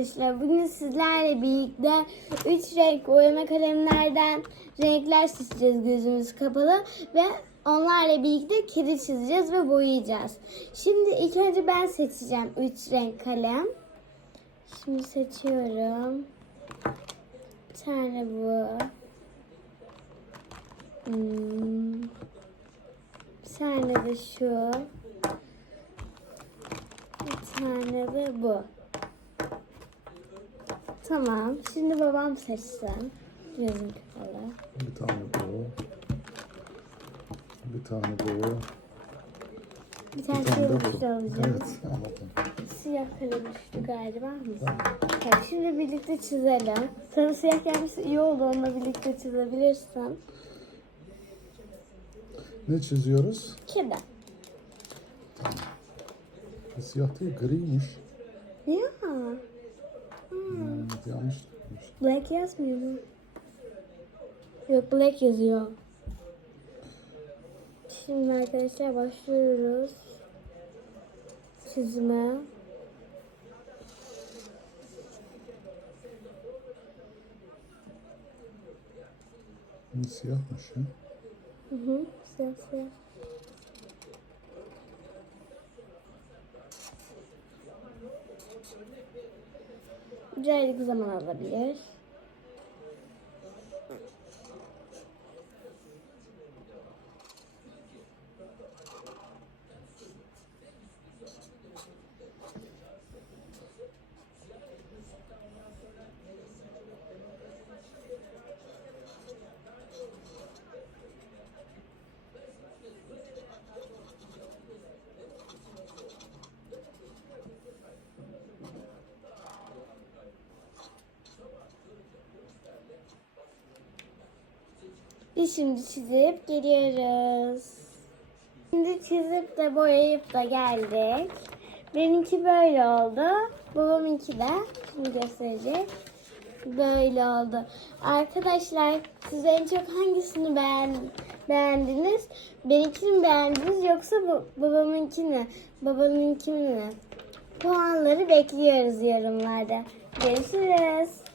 arkadaşlar. Bugün sizlerle birlikte 3 renk boyama kalemlerden renkler çizeceğiz gözümüz kapalı ve onlarla birlikte kedi çizeceğiz ve boyayacağız. Şimdi ilk önce ben seçeceğim 3 renk kalem. Şimdi seçiyorum. Bir tane bu. Hmm. Bir tane de şu. Bir tane de bu. Tamam. Şimdi babam seçsin. Gözüm kapalı. Bir tane bu. Bir tane bu. Bir tane bu. alacağım. Evet anladım. Siyah kalem galiba? Evet, şimdi birlikte çizelim. Sana siyah gelmesi iyi oldu. Onunla birlikte çizebilirsin. Ne çiziyoruz? Kedi. Siyah değil griymiş. Ya. Hmm, yanlış. Black yazmıyor mu? Yok black yazıyor. Şimdi arkadaşlar başlıyoruz. Çizime. Hmm, Siyahmış ya. Hı hı. Siyah siyah. Birazcık zaman alabilir. Biz şimdi çizip geliyoruz. Şimdi çizip de boyayıp da geldik. Benimki böyle oldu. Babamınki de şimdi gösterecek. Böyle oldu. Arkadaşlar siz en çok hangisini beğen, beğendiniz? Benimkini mi beğendiniz yoksa bu, babamınkini? Babamınkini mi? Puanları bekliyoruz yorumlarda. Görüşürüz.